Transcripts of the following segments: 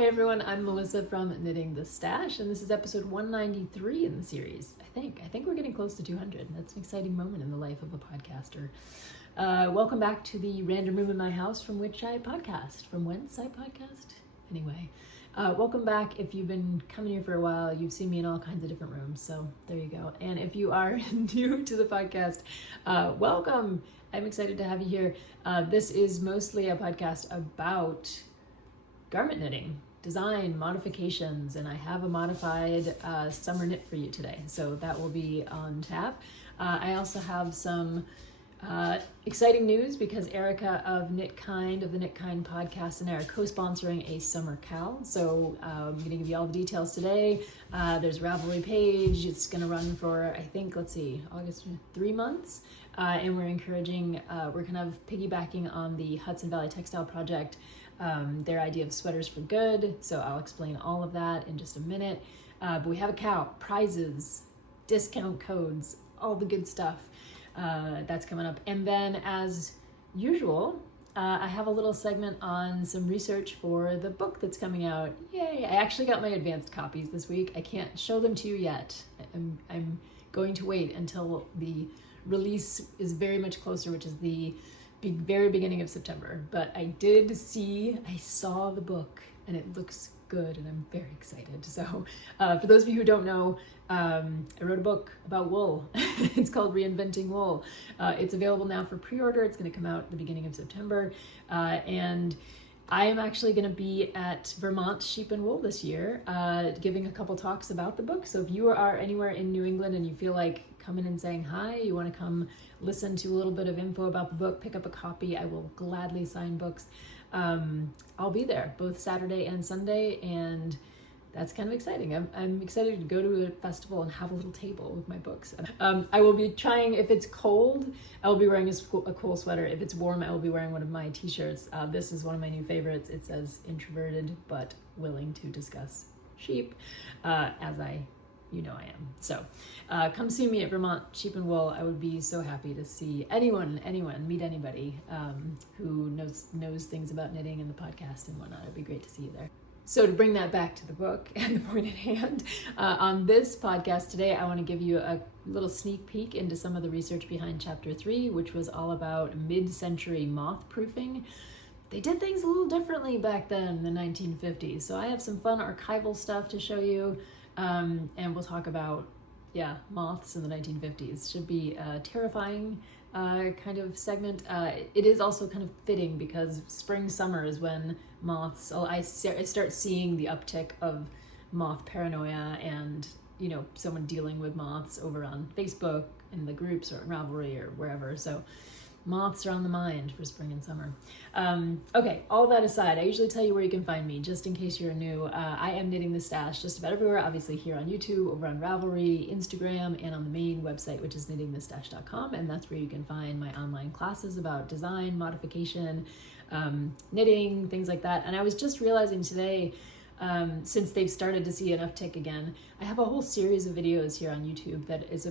Hey everyone, I'm Melissa from Knitting the Stash, and this is episode 193 in the series. I think we're getting close to 200. That's an exciting moment in the life of a podcaster. Welcome back to the random room in my house from which I podcast. From whence I podcast? Anyway, welcome back. If you've been coming here for a while, you've seen me in all kinds of different rooms, so there you go. And if you are new to the podcast, welcome. I'm excited to have you here. This is mostly a podcast about garment knitting, design, modifications, and I have a modified summer knit for you today, so that will be on tap. I also have some exciting news because Erika of the Knit Kind podcast and I are co-sponsoring a summer KAL, so I'm going to give you all the details today. There's a Ravelry page. It's going to run for, I think, August, 3 months, and we're encouraging, we're kind of piggybacking on the Hudson Valley Textile project, their idea of sweaters for good, so I'll explain all of that in just a minute. But we have a KAL, prizes, discount codes, all the good stuff. That's coming up. And then, as usual, I have a little segment on some research for the book that's coming out. Yay! I actually got my advanced copies this week. I can't show them to you yet. I'm going to wait until the release is very much closer, which is the very beginning of September. But I saw the book and it looks good and I'm very excited. So for those of you who don't know, I wrote a book about wool. It's called Reinventing Wool. It's available now for pre-order. It's going to come out at the beginning of September. And I am actually going to be at Vermont Sheep and Wool this year, giving a couple talks about the book. So if you are anywhere in New England and you feel like coming and saying hi, you want to come listen to a little bit of info about the book, pick up a copy, I will gladly sign books. I'll be there both Saturday and Sunday, and that's kind of exciting. I'm excited to go to a festival and have a little table with my books. I will be trying, if it's cold, I will be wearing a cool sweater. If it's warm, I will be wearing one of my t-shirts. This is one of my new favorites. It says introverted but willing to discuss sheep, as I am. So come see me at Vermont Sheep and Wool. I would be so happy to see anyone, meet anybody who knows things about knitting and the podcast and whatnot. It'd be great to see you there. So to bring that back to the book and the point at hand, on this podcast today, I want to give you a little sneak peek into some of the research behind chapter 3, which was all about mid-century moth proofing. They did things a little differently back then in the 1950s. So I have some fun archival stuff to show you. And we'll talk about, moths in the 1950s. Should be a terrifying kind of segment. It is also kind of fitting because spring, summer is when moths, I start seeing the uptick of moth paranoia and, someone dealing with moths over on Facebook in the groups or Ravelry or wherever. So moths are on the mind for spring and summer. Okay, all that aside, I usually tell you where you can find me, just in case you're new. I am Knitting the Stash just about everywhere, obviously here on YouTube, over on Ravelry, Instagram, and on the main website, which is knittingthestash.com, and that's where you can find my online classes about design, modification, knitting, things like that. And I was just realizing today, since they've started to see an uptick again, I have a whole series of videos here on YouTube that is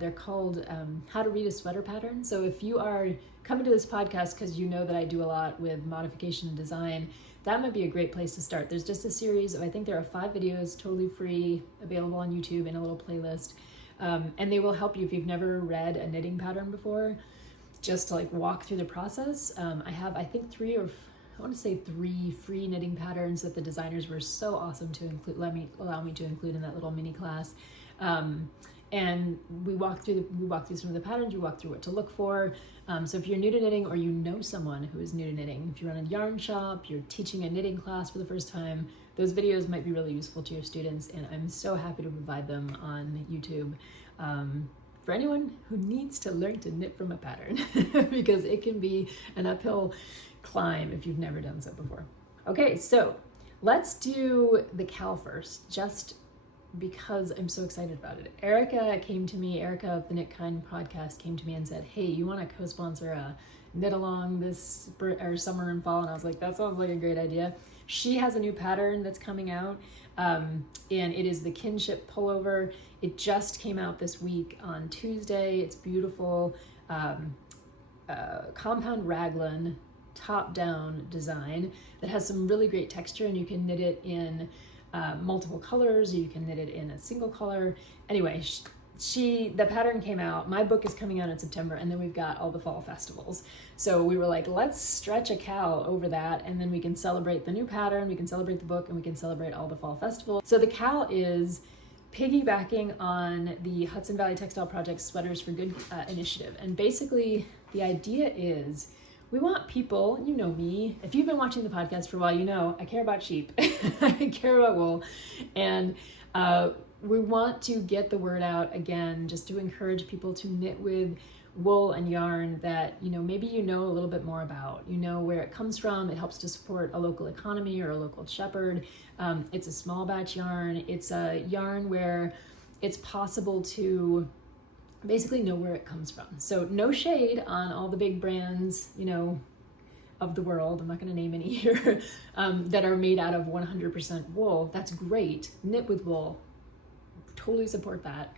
they're called How to Read a Sweater Pattern. So if you are coming to this podcast because you know that I do a lot with modification and design, that might be a great place to start. There's just a series of, I think there are 5 videos, totally free, available on YouTube in a little playlist. And they will help you if you've never read a knitting pattern before, just to walk through the process. I have, I think, 3 free knitting patterns that the designers were so awesome to include, allow me to include in that little mini class. And we walk through some of the patterns, we walk through what to look for. So if you're new to knitting or you know someone who is new to knitting, if you run a yarn shop, you're teaching a knitting class for the first time, those videos might be really useful to your students, and I'm so happy to provide them on YouTube. For anyone who needs to learn to knit from a pattern, because it can be an uphill climb if you've never done so before. Okay, so let's do the KAL first, just because I'm so excited about it. Erika of the Knit Kind podcast came to me and said, hey, you want to co-sponsor a knit along this summer and fall? And I was like, that sounds like a great idea. She has a new pattern that's coming out, and it is the Kinship Pullover. It just came out this week on Tuesday. It's beautiful. Compound raglan top-down design that has some really great texture, and you can knit it in multiple colors, or you can knit it in a single color. Anyway, the pattern came out. My book is coming out in September, and then we've got all the fall festivals. So we were like, let's stretch a KAL over that, and then we can celebrate the new pattern, we can celebrate the book, and we can celebrate all the fall festivals. So the KAL is piggybacking on the Hudson Valley Textile Project Sweaters for Good initiative. And basically the idea is we want people, you know me, if you've been watching the podcast for a while, you know I care about sheep, I care about wool, and we want to get the word out again, just to encourage people to knit with wool and yarn that, you know, maybe you know a little bit more about, you know where it comes from. It helps to support a local economy or a local shepherd. It's a small batch yarn. It's a yarn where it's possible to basically know where it comes from. So no shade on all the big brands, you know, of the world. I'm not going to name any here, that are made out of 100% wool. That's great. Knit with wool. Totally support that.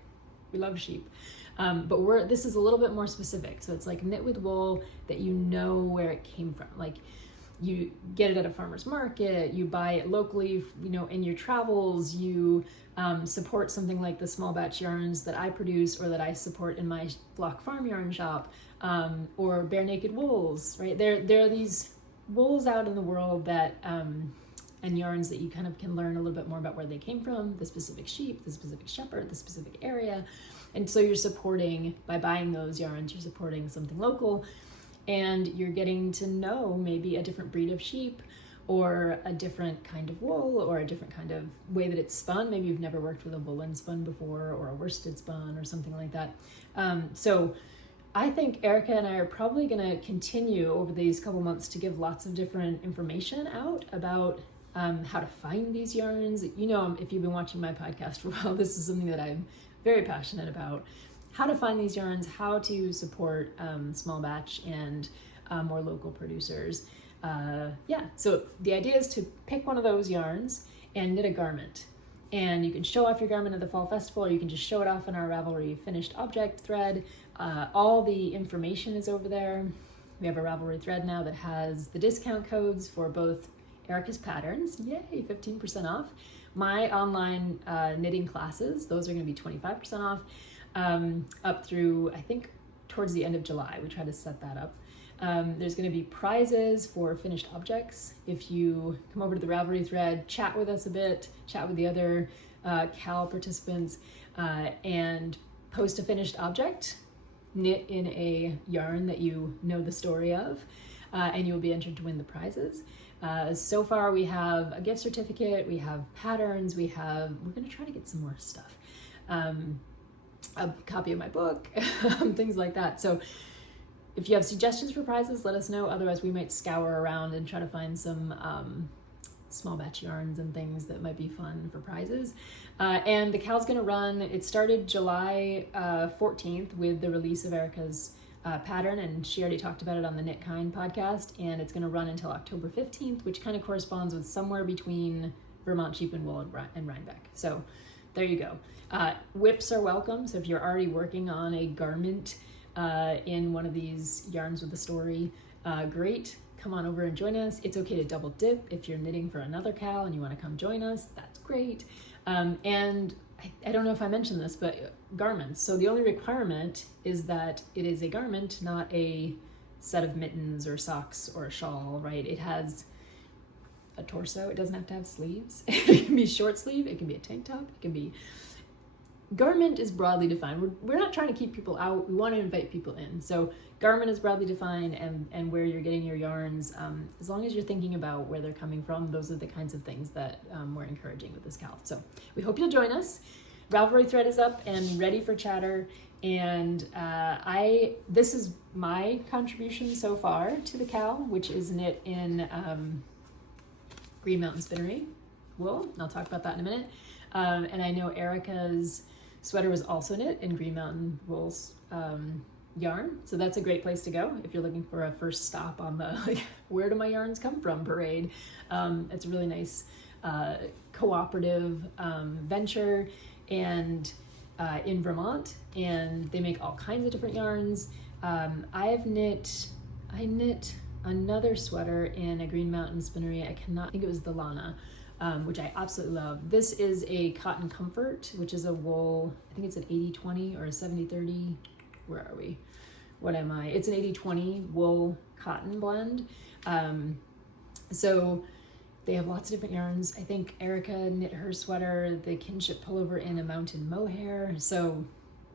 We love sheep. But this is a little bit more specific. So it's like knit with wool that you know where it came from. Like you get it at a farmer's market, you buy it locally, you know, in your travels, you support something like the small batch yarns that I produce or that I support in my Block Farm yarn shop, or Bare Naked Wools, right? There are these wools out in the world that, and yarns that you kind of can learn a little bit more about where they came from, the specific sheep, the specific shepherd, the specific area. And so you're supporting, by buying those yarns, you're supporting something local, and you're getting to know maybe a different breed of sheep or a different kind of wool or a different kind of way that it's spun. Maybe you've never worked with a woolen spun before or a worsted spun or something like that. So I think Erika and I are probably going to continue over these couple months to give lots of different information out about how to find these yarns. You know, if you've been watching my podcast for a while, this is something that I'm very passionate about. How to find these yarns, how to support small batch and more local producers. So the idea is to pick one of those yarns and knit a garment. And you can show off your garment at the Fall Festival, or you can just show it off in our Ravelry finished object thread. All the information is over there. We have a Ravelry thread now that has the discount codes for both Erika's patterns, yay, 15% off. My online knitting classes, those are going to be 25% off, up through, I think, towards the end of July. We try to set that up. There's going to be prizes for finished objects. If you come over to the Ravelry thread, chat with us a bit, chat with the other KAL participants, and post a finished object, knit in a yarn that you know the story of, and you'll be entered to win the prizes. So far we have a gift certificate, we have patterns, we're going to try to get some more stuff. A copy of my book, things like that. So if you have suggestions for prizes, let us know. Otherwise we might scour around and try to find some small batch yarns and things that might be fun for prizes. And the KAL's going to run, it started July 14th with the release of Erika's pattern, and she already talked about it on the Knit Kind podcast, and it's going to run until October 15th, which kind of corresponds with somewhere between Vermont Sheep and Wool and Rhinebeck. So there you go. Whips are welcome, so if you're already working on a garment in one of these yarns with a story, great, come on over and join us. It's okay to double dip if you're knitting for another KAL and you want to come join us, that's great. And I don't know if I mentioned this, but garments. So the only requirement is that it is a garment, not a set of mittens or socks or a shawl, right? It has a torso. It doesn't have to have sleeves. It can be short sleeve. It can be a tank top. It can be... Garment is broadly defined. We're not trying to keep people out. We want to invite people in. So garment is broadly defined, and where you're getting your yarns, as long as you're thinking about where they're coming from, those are the kinds of things that we're encouraging with this KAL. So we hope you'll join us. Ravelry thread is up and ready for chatter. And this is my contribution so far to the KAL, which is knit in Green Mountain Spinnery wool. I'll talk about that in a minute. And I know Erika's sweater was also knit in Green Mountain Wool's yarn. So that's a great place to go if you're looking for a first stop on the where do my yarns come from parade. It's a really nice cooperative venture and in Vermont, and they make all kinds of different yarns. I knit another sweater in a Green Mountain Spinnery. I think it was the Lana, which I absolutely love. This is a cotton comfort, which is a wool, I think it's an 80-20 or a 70-30. Where are we? What am I? It's an 80-20 wool cotton blend. So they have lots of different yarns. I think Erika knit her sweater, the Kinship pullover, in a mountain mohair. So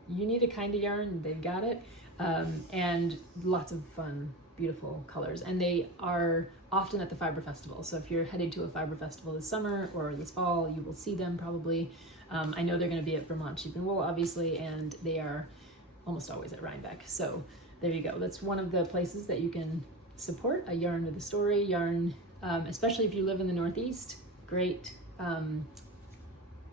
you need a kind of yarn, they've got it. And lots of fun, beautiful colors. And they are often at the Fiber Festival. So if you're headed to a Fiber Festival this summer or this fall, you will see them probably. I know they're going to be at Vermont Sheep and Wool, obviously, and they are almost always at Rhinebeck. So there you go. That's one of the places that you can support a yarn with a story. Yarn, especially if you live in the Northeast, great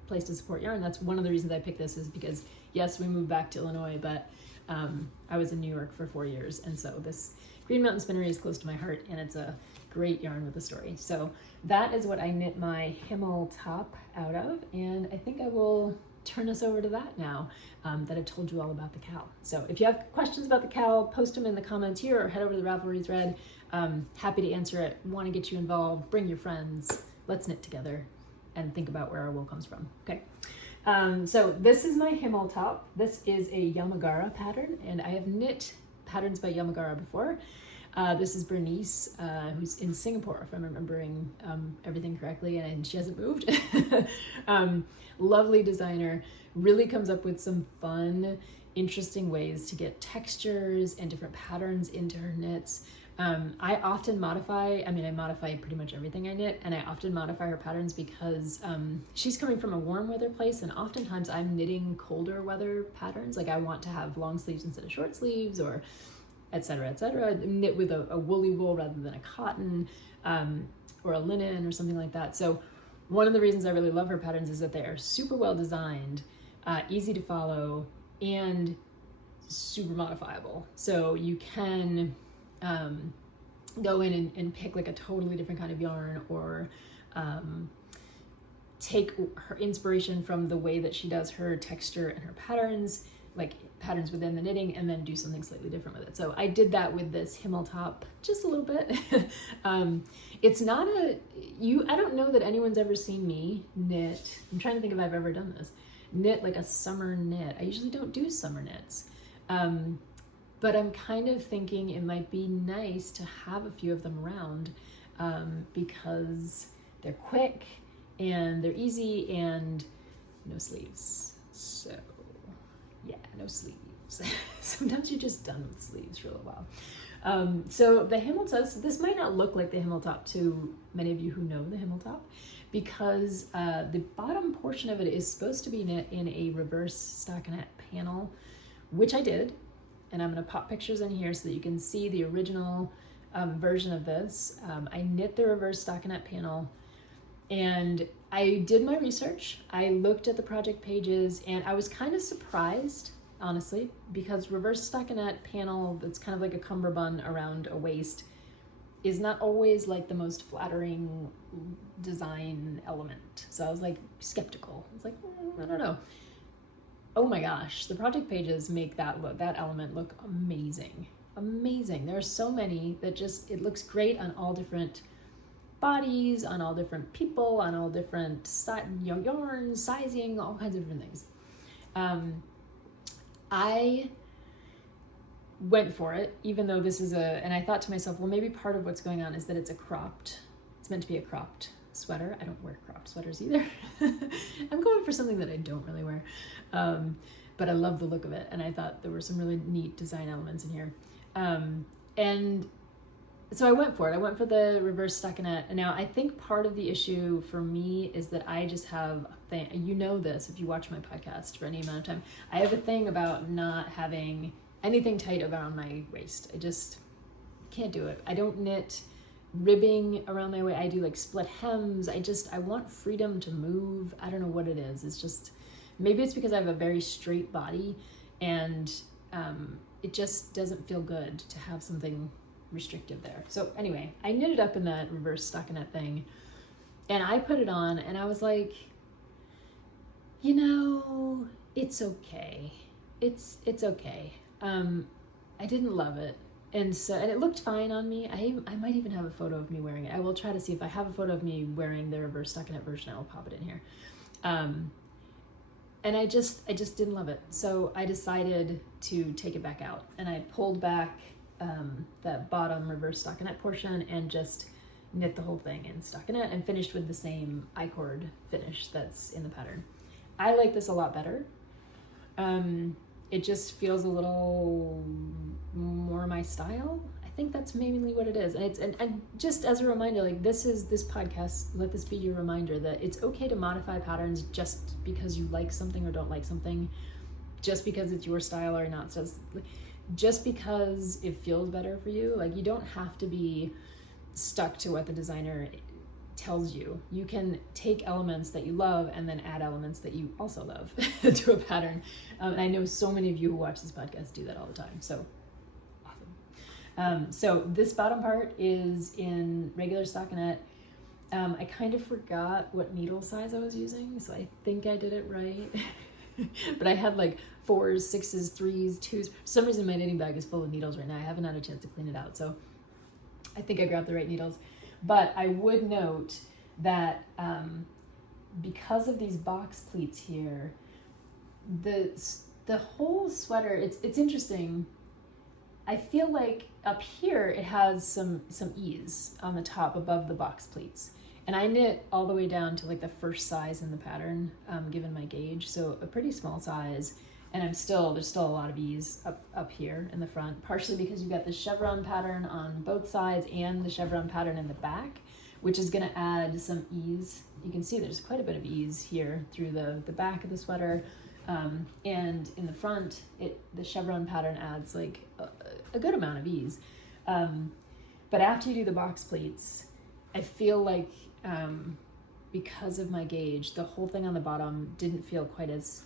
place to support yarn. That's one of the reasons I picked this, is because yes, we moved back to Illinois, but I was in New York for 4 years, and so this Green Mountain Spinnery is close to my heart, and it's a great yarn with a story. So that is what I knit my Himmel top out of, and I think I will turn us over to that now, that I've told you all about the KAL. So if you have questions about the KAL, post them in the comments here or head over to the Ravelry thread. Happy to answer it. Want to get you involved, bring your friends, let's knit together and think about where our wool comes from. Okay. So this is my Himmel top. This is a Yamagara pattern, and I have knit patterns by Yamagara before. This is Bernice, who's in Singapore, if I'm remembering everything correctly, and she hasn't moved. Lovely designer, really comes up with some fun, interesting ways to get textures and different patterns into her knits. I often modify, I modify pretty much everything I knit, and I often modify her patterns because she's coming from a warm weather place, and oftentimes I'm knitting colder weather patterns. Like I want to have long sleeves instead of short sleeves, or et cetera, knit with a woolly wool rather than a cotton, or a linen or something like that. So one of the reasons I really love her patterns is that they are super well designed, easy to follow, and super modifiable. So you can go in and pick like a totally different kind of yarn, or take her inspiration from the way that she does her texture and her patterns, like patterns within the knitting, and then do something slightly different with it. So I did that with this Himmel top just a little bit. It's not I don't know that anyone's ever seen me knit. I'm trying to think if I've ever done this. Knit like a summer knit. I usually don't do summer knits. But I'm kind of thinking it might be nice to have a few of them around, because they're quick and they're easy and no sleeves. So yeah, no sleeves. Sometimes you're just done with sleeves for a little while. So the Himmel top, this might not look like the Himmel top to many of you who know the Himmel top, because the bottom portion of it is supposed to be knit in a reverse stockinette panel, which I did. And I'm going to pop pictures in here so that you can see the original version of this. I knit the reverse stockinette panel, and I did my research. I looked at the project pages, and I was kind of surprised, honestly, because reverse stockinette panel that's kind of like a cummerbund around a waist is not always like the most flattering design element. So I was like skeptical. I was like, I don't know. Oh my gosh, the project pages make that element look amazing. Amazing. There are so many that just, it looks great on all different bodies, on all different people, on all different yarns, sizing, all kinds of different things. I went for it, even though this is and I thought to myself, well, maybe part of what's going on is that it's meant to be a cropped sweater. I don't wear cropped sweaters either. I'm going for something that I don't really wear. But I love the look of it, and I thought there were some really neat design elements in here. And so I went for it. I went for the reverse stockinette. And now I think part of the issue for me is that I just have a thing, you know this if you watch my podcast for any amount of time, I have a thing about not having anything tight around my waist. I just can't do it. I don't knit ribbing around my waist. I do like split hems. I want freedom to move. I don't know what it is. It's just, maybe it's because I have a very straight body, and it just doesn't feel good to have something restrictive there. So anyway, I knitted up in that reverse stockinette thing, and I put it on, and I was like, it's okay. It's okay. I didn't love it. and it looked fine on me. I might even have a photo of me wearing it. I will try to see if I have a photo of me wearing the reverse stockinette version. I will pop it in here. And I just didn't love it. So I decided to take it back out, and I pulled back that bottom reverse stockinette portion and just knit the whole thing in stockinette and finished with the same I-cord finish that's in the pattern. I like this a lot better. It just feels a little more my style. I think that's mainly what it is. And just as a reminder, like this podcast, let this be your reminder that it's okay to modify patterns just because you like something or don't like something, just because it's your style or not. So just because it feels better for you, like you don't have to be stuck to what the designer tells you. You can take elements that you love and then add elements that you also love to a pattern. And I know so many of you who watch this podcast do that all the time. So awesome. So this bottom part is in regular stockinette. I kind of forgot what needle size I was using, so I think I did it right. But I had like 4s, 6s, 3s, 2s. For some reason my knitting bag is full of needles right now. I haven't had a chance to clean it out, so I think I grabbed the right needles. But I would note that because of these box pleats here, the whole sweater, it's interesting. I feel like up here it has some ease on the top above the box pleats. And I knit all the way down to like the first size in the pattern, given my gauge, so a pretty small size. And there's still a lot of ease up here in the front, partially because you've got the chevron pattern on both sides and the chevron pattern in the back, which is going to add some ease. You can see there's quite a bit of ease here through the back of the sweater. And in the front, the chevron pattern adds like a good amount of ease. But after you do the box pleats, I feel like because of my gauge, the whole thing on the bottom didn't feel quite as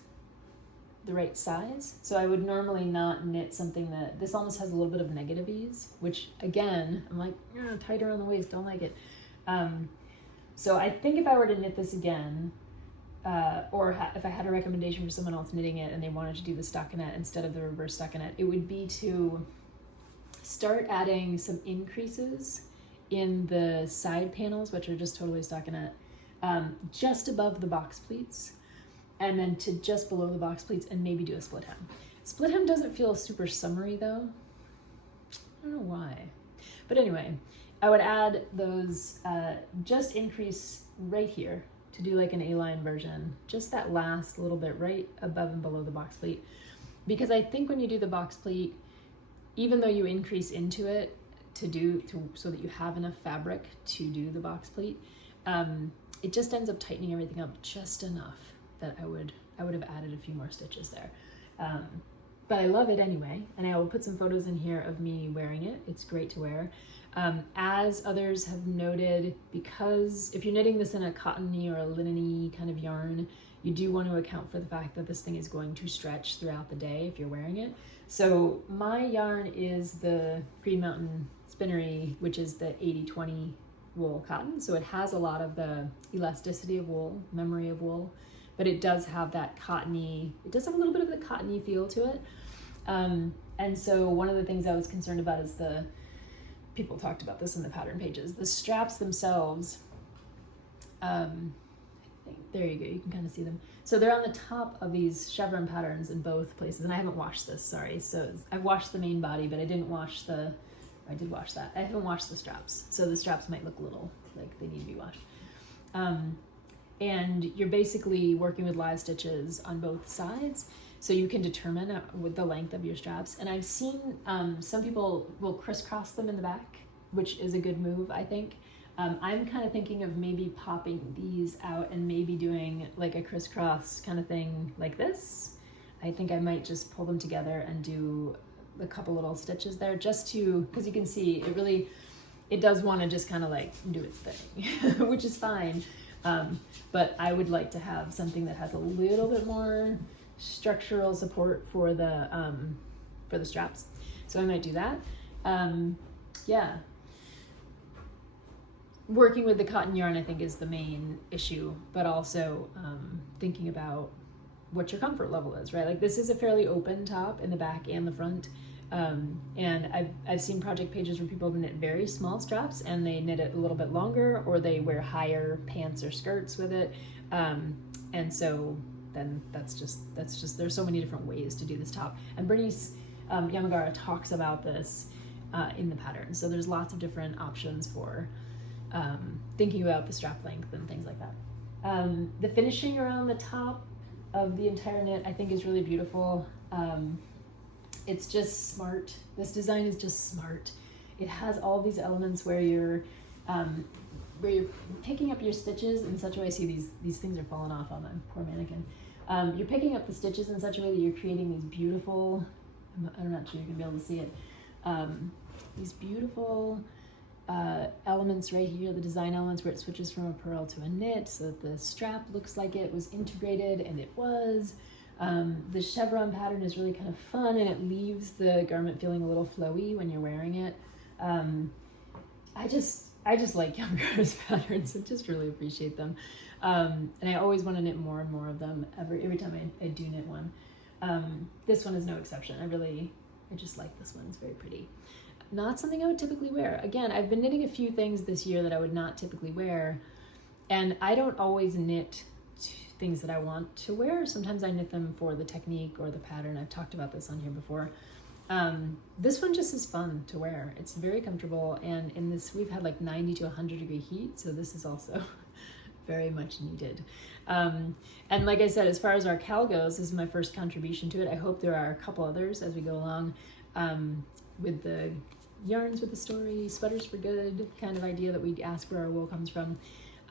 the right size. So I would normally not knit something this almost has a little bit of negative ease, which again, I'm like, tight around the waist, don't like it. So I think if I were to knit this again, or if I had a recommendation for someone else knitting it and they wanted to do the stockinette instead of the reverse stockinette, it would be to start adding some increases in the side panels, which are just totally stockinette, just above the box pleats, and then to just below the box pleats and maybe do a split hem. Split hem doesn't feel super summery though. I don't know why. But anyway, I would add those, just increase right here to do like an A-line version, just that last little bit right above and below the box pleat. Because I think when you do the box pleat, even though you increase into it so that you have enough fabric to do the box pleat, it just ends up tightening everything up just enough that I would have added a few more stitches there. But I love it anyway, and I will put some photos in here of me wearing it. It's great to wear. As others have noted, because if you're knitting this in a cottony or a linen-y kind of yarn, you do want to account for the fact that this thing is going to stretch throughout the day if you're wearing it. So my yarn is the Green Mountain Spinnery, which is the 80-20 wool cotton. So it has a lot of the elasticity of wool, memory of wool, but it does have that cottony, it does have a little bit of the cottony feel to it. And so one of the things I was concerned about is people talked about this in the pattern pages, the straps themselves. There you go, you can kind of see them. So they're on the top of these chevron patterns in both places, and I haven't washed this, sorry. So I washed the main body, but I did wash that. I haven't washed the straps, so the straps might look a little like they need to be washed. And you're basically working with live stitches on both sides, so you can determine with the length of your straps. And I've seen some people will crisscross them in the back, which is a good move, I think. I'm kind of thinking of maybe popping these out and maybe doing like a crisscross kind of thing like this. I think I might just pull them together and do a couple little stitches there just to, because you can see it does want to just kind of like do its thing, which is fine. But I would like to have something that has a little bit more structural support for the straps. So I might do that. Yeah. Working with the cotton yarn, I think, is the main issue, but also thinking about what your comfort level is, right? Like this is a fairly open top in the back and the front. And I've seen project pages where people knit very small straps and they knit it a little bit longer, or they wear higher pants or skirts with it. And so then that's just there's so many different ways to do this top. And Bernice Yamagara talks about this in the pattern. So there's lots of different options for thinking about the strap length and things like that. The finishing around the top of the entire knit I think is really beautiful. It's just smart. This design is just smart. It has all these elements where you're picking up your stitches in such a way. See, these things are falling off on my poor mannequin. You're picking up the stitches in such a way that you're creating these beautiful, I'm not sure you can be able to see it, these beautiful elements right here, the design elements where it switches from a purl to a knit, so that the strap looks like it was integrated, and it was. The chevron pattern is really kind of fun, and it leaves the garment feeling a little flowy when you're wearing it. I just like Yamagara's patterns. I just really appreciate them. And I always want to knit more and more of them every time I do knit one. This one is no exception. I just like this one. It's very pretty. Not something I would typically wear. Again, I've been knitting a few things this year that I would not typically wear, and I don't always knit things that I want to wear. Sometimes I knit them for the technique or the pattern. I've talked about this on here before. This one just is fun to wear. It's very comfortable, and in this we've had like 90 to 100 degree heat, so this is also very much needed. And like I said, as far as our KAL goes, this is my first contribution to it. I hope there are a couple others as we go along, with the yarns with the story, sweaters for good kind of idea that we ask where our wool comes from.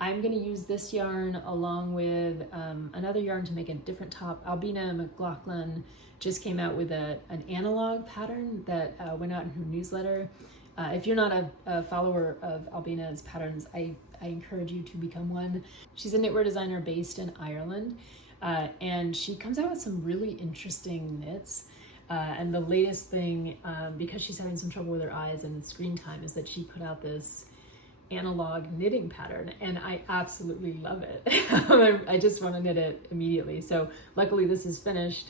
I'm going to use this yarn along with another yarn to make a different top. Albina McLaughlin just came out with an analog pattern that went out in her newsletter. If you're not a follower of Albina's patterns, I encourage you to become one. She's a knitwear designer based in Ireland, and she comes out with some really interesting knits. And the latest thing, because she's having some trouble with her eyes and screen time, is that she put out this analog knitting pattern, and I absolutely love it. I just want to knit it immediately. So luckily this is finished.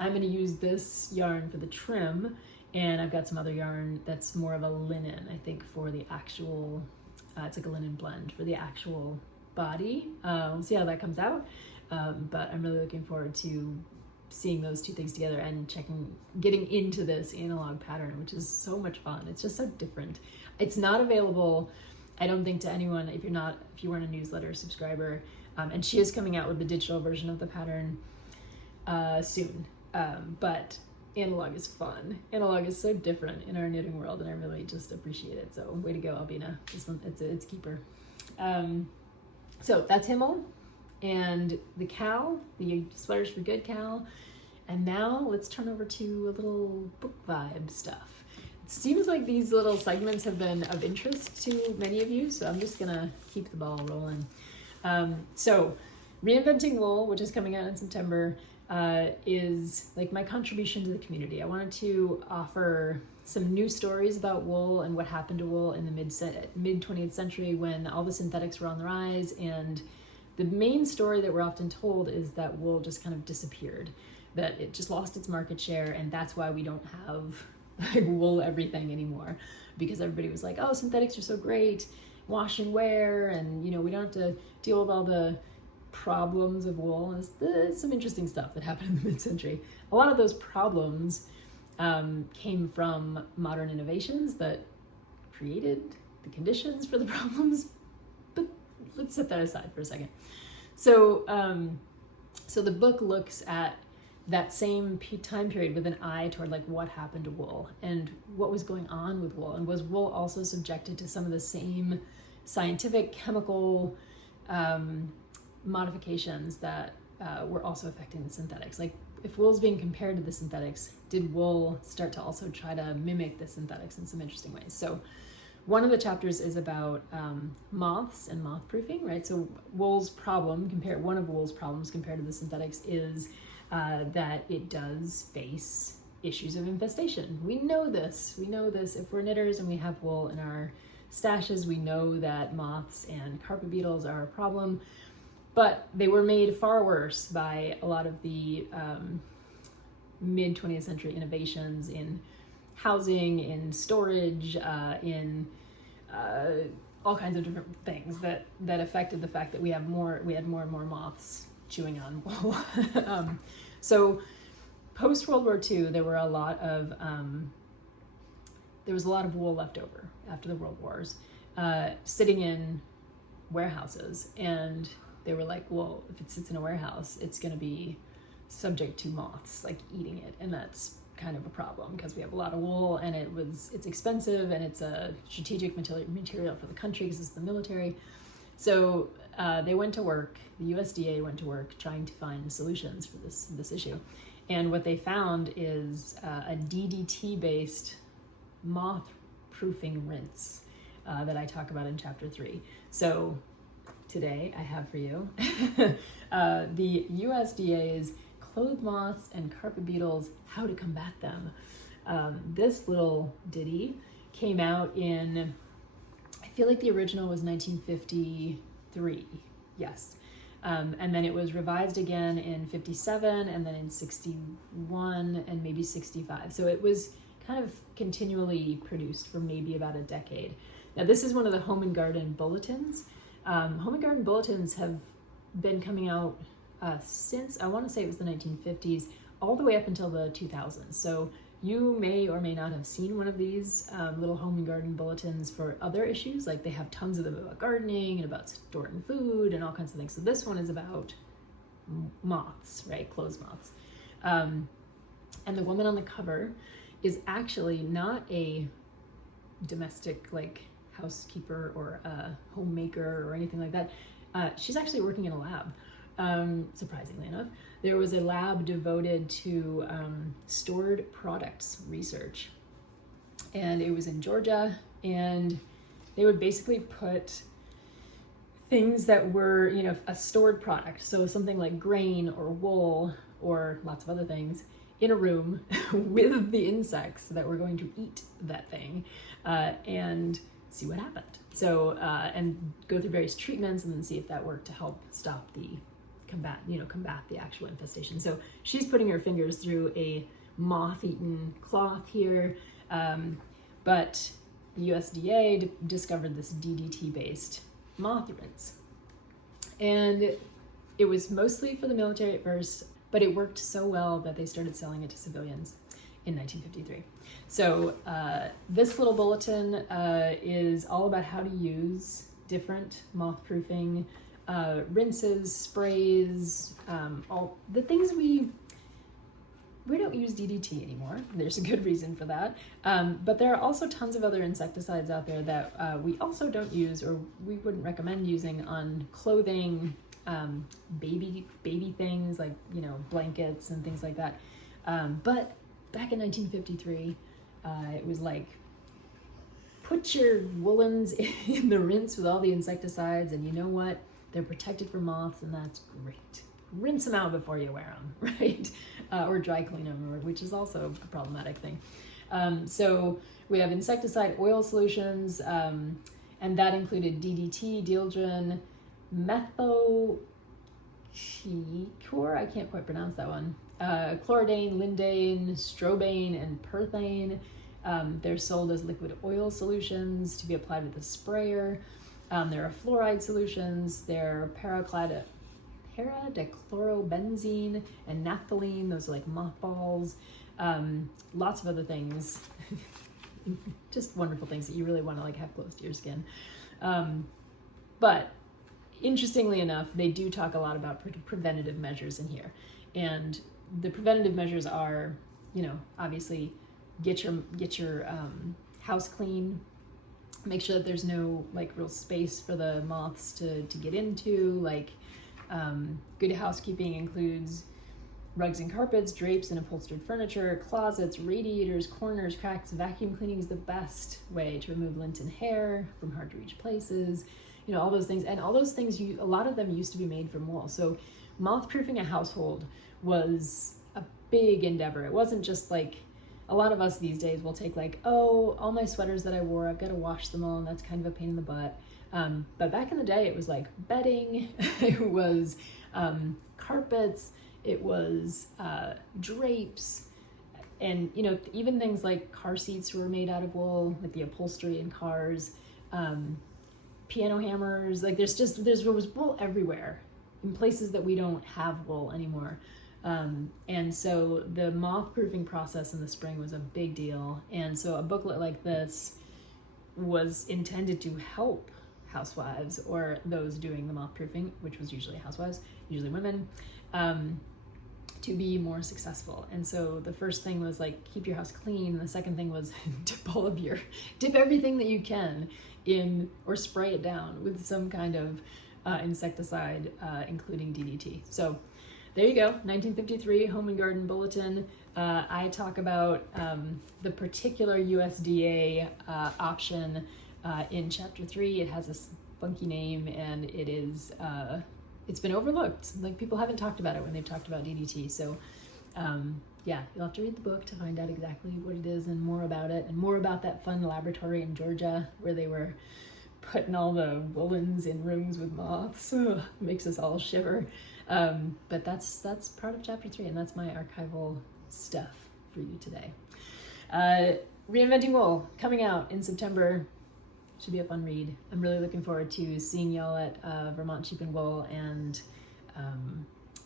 I'm going to use this yarn for the trim, and I've got some other yarn that's more of a linen, I think, for the actual, it's like a linen blend for the actual body. We'll see how that comes out, but I'm really looking forward to seeing those two things together and getting into this analog pattern, which is so much fun. It's just so different. It's not available, I don't think, to anyone if you weren't a newsletter subscriber. And she is coming out with the digital version of the pattern soon. But analog is fun. Analog is so different in our knitting world, and I really just appreciate it. So way to go, Albina. This one, it's keeper. So that's Himmel and the KAL, the Sweaters for Good KAL. And now let's turn over to a little book vibe stuff. It seems like these little segments have been of interest to many of you, so I'm just gonna keep the ball rolling. So Reinventing Wool, which is coming out in September, is like my contribution to the community. I wanted to offer some new stories about wool and what happened to wool in the mid 20th century when all the synthetics were on the rise. And the main story that we're often told is that wool just kind of disappeared, that it just lost its market share, and that's why we don't have like wool everything anymore, because everybody was like, oh, synthetics are so great, wash and wear, and we don't have to deal with all the problems of wool. There's some interesting stuff that happened in the mid-century. A lot of those problems came from modern innovations that created the conditions for the problems, but let's set that aside for a second. So the book looks at that same time period with an eye toward like what happened to wool and what was going on with wool, and was wool also subjected to some of the same scientific chemical modifications that were also affecting the synthetics. Like, if wool's being compared to the synthetics, did wool start to also try to mimic the synthetics in some interesting ways? So one of the chapters is about moths and moth proofing, right? So one of wool's problems compared to the synthetics is that it does face issues of infestation. We know this. If we're knitters and we have wool in our stashes, we know that moths and carpet beetles are a problem, but they were made far worse by a lot of the mid 20th century innovations in housing, in storage, in all kinds of different things that affected the fact that we had more and more moths chewing on wool. So post World War II, there was a lot of wool left over after the World Wars, sitting in warehouses, and they were like, well, if it sits in a warehouse, it's going to be subject to moths like eating it, and that's kind of a problem because we have a lot of wool, and it's expensive, and it's a strategic material for the country because it's the military. So they went to work, the USDA went to work trying to find solutions for this issue. And what they found is a DDT based moth proofing rinse that I talk about in chapter 3. So today I have for you the USDA's Clothes Moths and Carpet Beetles, How to Combat Them. This little ditty came out in, I feel like the original was 1953, yes. And then it was revised again in 57, and then in 61, and maybe 65. So it was kind of continually produced for maybe about a decade. Now this is one of the Home and Garden bulletins. Home and Garden bulletins have been coming out since, I want to say it was the 1950s, all the way up until the 2000s. So you may or may not have seen one of these little Home and Garden bulletins for other issues. Like they have tons of them about gardening and about storing food and all kinds of things. So this one is about moths, right? Clothes moths. And the woman on the cover is actually not a domestic like housekeeper or a homemaker or anything like that. She's actually working in a lab. Surprisingly enough, there was a lab devoted to stored products research, and it was in Georgia, and they would basically put things that were, a stored product, so something like grain or wool or lots of other things, in a room with the insects that were going to eat that thing, and see what happened. So and go through various treatments and then see if that worked to help stop the combat the actual infestation. So she's putting her fingers through a moth-eaten cloth here, but the USDA discovered this DDT-based moth rinse, and it was mostly for the military at first, but it worked so well that they started selling it to civilians in 1953. So this little bulletin is all about how to use different moth-proofing rinses, sprays, all the things we don't use DDT anymore. There's a good reason for that. But there are also tons of other insecticides out there that we also don't use, or we wouldn't recommend using on clothing, baby things like, blankets and things like that. But back in 1953, it was like, put your woolens in the rinse with all the insecticides, and you know what? They're protected from moths, and that's great. Rinse them out before you wear them, right? Or dry clean them, which is also a problematic thing. So we have insecticide oil solutions, and that included DDT, Dieldrin, methochlor, I can't quite pronounce that one, chloridane, lindane, strobane, and perthane. They're sold as liquid oil solutions to be applied with a sprayer. There are fluoride solutions, there are paradichlorobenzene and naphthalene, those are like mothballs, lots of other things, just wonderful things that you really want to like have close to your skin. But interestingly enough, they do talk a lot about preventative measures in here. And the preventative measures are, obviously get your house clean, make sure that there's no like real space for the moths to get into. Like good housekeeping includes rugs and carpets, drapes and upholstered furniture, closets, radiators, corners, cracks. Vacuum cleaning is the best way to remove lint and hair from hard to reach places. All those things, and all those things, a lot of them used to be made from wool. So moth proofing a household was a big endeavor. It wasn't just like, a lot of us these days will take like, all my sweaters that I wore, I've got to wash them all, and that's kind of a pain in the butt. But back in the day, it was like bedding, it was carpets, it was drapes, And, you know, even things like car seats were made out of wool, like the upholstery in cars, piano hammers, like there was wool everywhere in places that we don't have wool anymore. And so the moth proofing process in the spring was a big deal. And so a booklet like this was intended to help housewives or those doing the moth proofing, which was usually housewives, usually women, to be more successful. And so the first thing was like, keep your house clean. And the second thing was dip everything that you can in, or spray it down with some kind of insecticide, including DDT. So there you go, 1953 Home and Garden Bulletin. I talk about the particular USDA option in chapter 3. It has a funky name, and it is it's been overlooked. Like, people haven't talked about it when they've talked about DDT. So yeah, you'll have to read the book to find out exactly what it is and more about it, and more about that fun laboratory in Georgia where they were putting all the woolens in rooms with moths. Ugh, makes us all shiver. But that's part of chapter 3, and that's my archival stuff for you today. Reinventing Wool, coming out in September. Should be a fun read. I'm really looking forward to seeing y'all at Vermont Sheep and Wool, and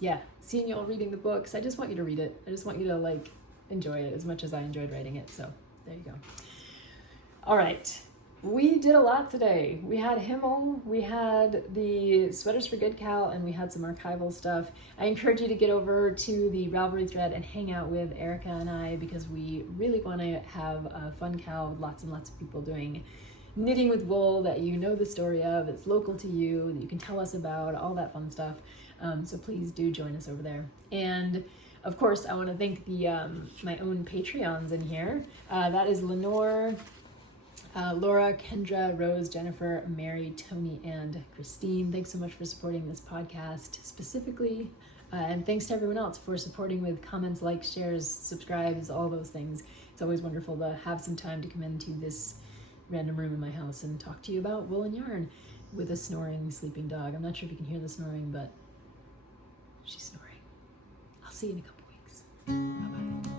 yeah, seeing y'all reading the books. I just want you to read it. I just want you to like enjoy it as much as I enjoyed writing it. So there you go. All right. We did a lot today. We had Himmel, we had the Sweaters for Good KAL, and we had some archival stuff. I encourage you to get over to the Ravelry thread and hang out with Erika and I, because we really want to have a fun KAL with lots and lots of people doing knitting with wool that you know the story of, it's local to you, that you can tell us about, all that fun stuff. So please do join us over there. And of course, I want to thank the my own Patreons in here. That is Lenore, Laura, Kendra, Rose, Jennifer, Mary, Tony, and Christine. Thanks so much for supporting this podcast specifically. And thanks to everyone else for supporting with comments, likes, shares, subscribes, all those things. It's always wonderful to have some time to come into this random room in my house and talk to you about wool and yarn with a snoring, sleeping dog. I'm not sure if you can hear the snoring, but she's snoring. I'll see you in a couple weeks. Bye-bye.